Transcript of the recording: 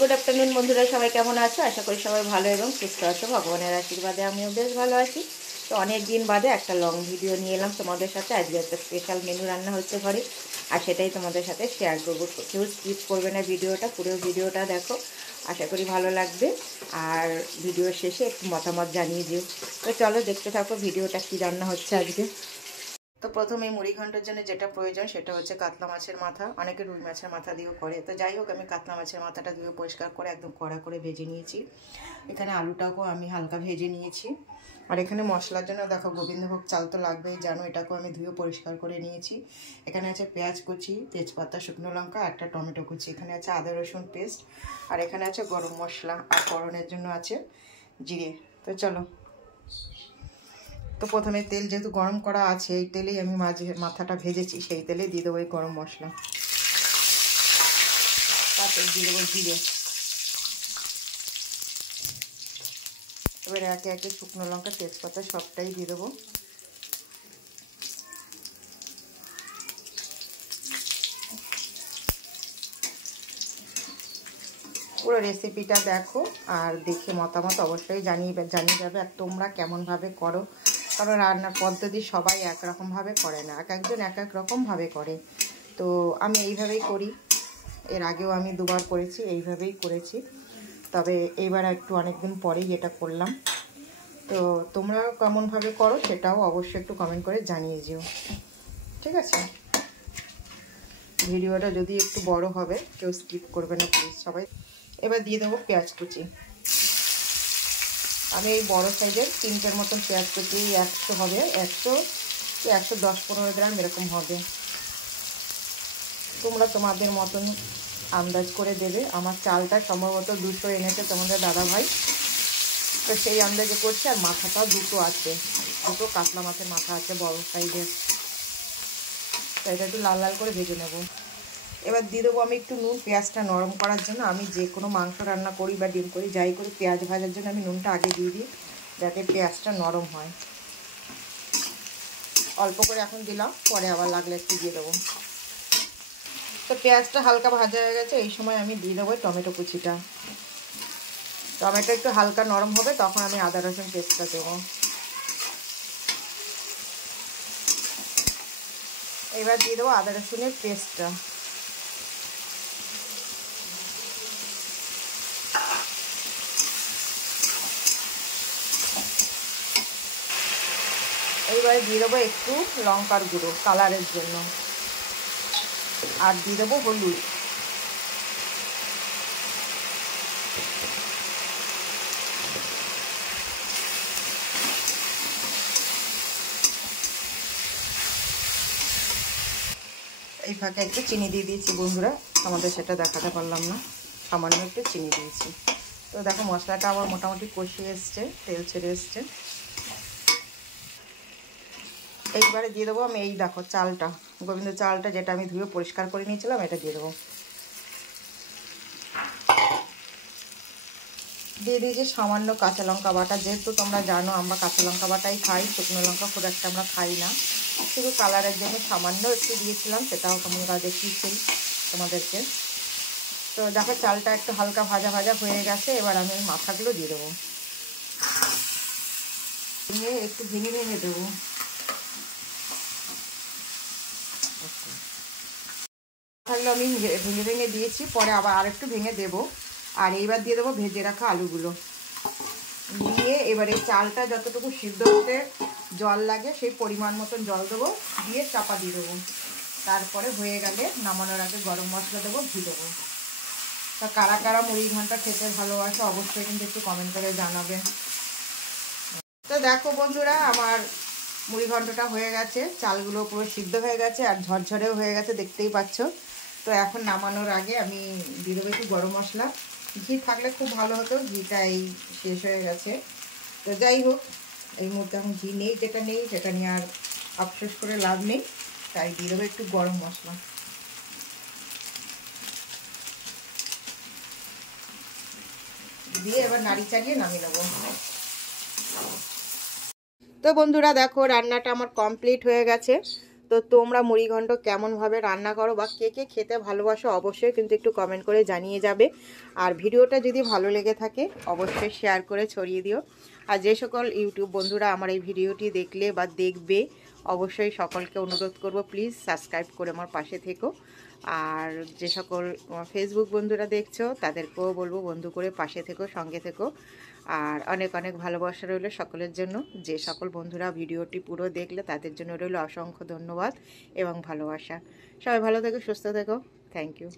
Good afternoon বন্ধুরা, সবাই কেমন আছো? আশা করি সবাই ভালো এবং সুস্থ আছো। ভগবানের আশীর্বাদে আমিও বেশ ভালো আছি। তো অনেক দিন বাদে একটা লং ভিডিও নিয়ে এলাম তোমাদের সাথে। আজকে একটা স্পেশাল মেনু রান্না হচ্ছে ঘরে, আর সেটাই তোমাদের সাথে শেয়ার করবো। কেউ স্কিপ করবে না ভিডিওটা, পুরো ভিডিওটা দেখো, আশা করি ভালো লাগবে। আর ভিডিওর শেষে একটু মতামত জানিয়ে দিও। তো চলো দেখতে থাকো ভিডিওটা, কী রান্না হচ্ছে আজকে। তো প্রথমে মুড়ি ঘন্টার জন্য যেটা প্রয়োজন সেটা হচ্ছে কাতলা মাছের মাথা। অনেকে রুই মাছের মাথা দিয়েও করে, তো যাই হোক আমি কাতলা মাছের মাথাটা ধুয়ে পরিষ্কার করে একদম কড়া করে ভেজে নিয়েছি। এখানে আলুটাকেও আমি হালকা ভেজে নিয়েছি। আর এখানে মশলার জন্য দেখো গোবিন্দভোগ চাল তো লাগবেই জানো, এটাকেও আমি ধুয়ে পরিষ্কার করে নিয়েছি। এখানে আছে পেঁয়াজ কুচি, তেজপাতা, শুকনো লঙ্কা, একটা টমেটো কুচি। এখানে আছে আদা রসুন পেস্ট, আর এখানে আছে গরম মশলা, আর ফোড়নের জন্য আছে জিরে। তো চলো, তো প্রথমে তেল যেহেতু গরম করা আছে, এই তেলেই আমি মাথাটা ভেজেছি, সেই তেলে দিয়ে দেবো এই গরম মশলা, তারপর দিয়ে দেবো জিরে। এবার একে একে শুকনো লঙ্কা, তেজপাতা সবটাই দিয়ে দেবো। পুরো রেসিপিটা দেখো আর দেখে মতামত অবশ্যই জানিয়ে যাবে। আর তোমরা কেমনভাবে করো, কারণ রান্নার পদ্ধতি সবাই একরকমভাবে করে না, এক একজন এক এক রকমভাবে করে। তো আমি এইভাবেই করি, এর আগেও আমি দুবার করেছি, এইভাবেই করেছি। তবে এইবার একটু অনেকদিন পরেই এটা করলাম। তো তোমরা কেমনভাবে করো সেটাও অবশ্যই একটু কমেন্ট করে জানিয়ে দিও, ঠিক আছে? ভিডিওটা যদি একটু বড় হবে কেউ স্কিপ করবে না প্লিজ সবাই। এবার দিয়ে দেবো পেঁয়াজ কুচি। আমি এই বড় সাইজের 3টের মতন পেঁয়াজ কুচি, 100 হবে, 100 কি 110-15 গ্রাম এরকম হবে। তোমরা তোমাদের মতন আন্দাজ করে দেবে। আমার চালটা সম্ভবত 200 এনেছে তোমাদের দাদাভাই, তো সেই আন্দাজে করছি। আর মাথাটাও দুটো আছে, দুটো কাতলা মাছের মাথা আছে বড় সাইজের। তো এটা একটু লাল লাল করে ভেজে নেব। এবার দিয়ে দেবো আমি একটু নুন, পেঁয়াজটা নরম করার জন্য। আমি যে কোনো মাংস রান্না করি বা ডিম করি, যাই করি, পেঁয়াজ ভাজার জন্য আমি নুনটা আগে দিয়ে দিই, যাতে পেঁয়াজটা নরম হয়। অল্প করে এখন দিলাম, পরে আবার লাগলে একটু দিয়ে দেবো। তো পেঁয়াজটা হালকা ভাজা হয়ে গেছে, এই সময় আমি দিয়ে দেবো টমেটো কুচিটা। টমেটো একটু হালকা নরম হবে, তখন আমি আদা রসুন পেস্টটা দেবো। এবার দিয়ে দেবো আদা রসুনের পেস্টটা। এইবারে দিয়ে দেবো একটু লঙ্কার গুঁড়ো কালারের জন্য, আর দিয়ে দেবো হলুদ। এই ফাঁকে একটু চিনি দিয়ে দিয়েছি বন্ধুরা, আমাদের সেটা দেখাতে পারলাম না, সামান্য একটু চিনি দিয়েছি। তো দেখো মশলাটা আমার মোটামুটি কষিয়ে এসছে, তেল ছেড়ে এসছে। এইবারে দিয়ে দেবো আমি এই দেখো চালটা, গোবিন্দ চালটা, যেটা আমি ধুয়ে পরিষ্কার করে নিয়েছিলাম, এটা দিয়ে দেবো। দিয়ে দিয়েছি সামান্য কাঁচা লঙ্কা বাটা। যেহেতু তোমরা জানো আমরা কাঁচা লঙ্কা বাটাই খাই, শুকনো লঙ্কা খুব একটা আমরা খাই না, শুধু কালারের জন্য সামান্য একটু দিয়েছিলাম, সেটাও তোমরা দেখিয়েছি তোমাদেরকে। তো দেখো চালটা একটু হালকা ভাজা ভাজা হয়ে গেছে, এবার আমি মাথাগুলো দিয়ে দেবো, একটু ভেঙে ভেঙে দেবো। মাথাগুলো আমি ভেঙে ভেঙে দিয়েছি, পরে আবার আরেকটু ভেঙে দেবো। আর এইবার দিয়ে দেবো ভেজে রাখা আলুগুলো দিয়ে। এবার এই চালটা যতটুকু সিদ্ধ হতে জল লাগে সেই পরিমাণ মতন জল দেবো, দিয়ে চাপা দিয়ে দেবো। তারপরে হয়ে গেলে নামানোর আগে গরম মশলা দেবো, ঘি দেবো। তা কারা কারা মুড়ি ঘন্টা খেতে ভালোবাসে অবশ্যই কিন্তু একটু কমেন্ট করে জানাবে। তো দেখো বন্ধুরা, আমার মুড়ি ঘন্টটা হয়ে গেছে, চালগুলো পুরো সিদ্ধ হয়ে গেছে আর ঝরঝরেও হয়ে গেছে, দেখতেই পাচ্ছ। তো এখন নামানোর আগে আমি দিয়ে দেবো একটু গরম মশলা। ঘি থাকলে খুব ভালো হতো, ঘিটা এই শেষ হয়ে গেছে। তো যাই হোক, এই মুহূর্তে এখন ঘি নেই, যেটা নেই সেটা নিয়ে আর আফসোস করে লাভ নেই, তাই দিয়ে দেবো একটু গরম মশলা। দিয়ে এবার নাড়ি চাড়িয়ে নামিয়ে নেবো। তো বন্ধুরা দেখো রান্নাটা আমার কমপ্লিট হয়ে গেছে। তো তোমরা মুড়িঘণ্ট কেমনভাবে রান্না করো বা কে কে খেতে ভালোবাসো অবশ্যই কিন্তু একটু কমেন্ট করে জানিয়ে যাবে। আর ভিডিওটা যদি ভালো লেগে থাকে অবশ্যই শেয়ার করে ছড়িয়ে দিও। আর যে সকল ইউটিউব বন্ধুরা আমার এই ভিডিওটি দেখলে বা দেখবে অবশ্যই সকলকে অনুরোধ করব প্লিজ সাবস্ক্রাইব করে আমার পাশে থেকো। আর যে সকল ফেসবুক বন্ধুরা দেখছো তাদেরকেও বলবো বন্ধু করে পাশে থেকো, সঙ্গে থেকো। আর অনেক অনেক ভালোবাসা রইল সকলের জন্য। যে সকল বন্ধুরা ভিডিওটি পুরো দেখলে তাদের জন্য রইল অসংখ্য ধন্যবাদ এবং ভালোবাসা। সবাই ভালো থেকো, সুস্থ থেকো। Thank you.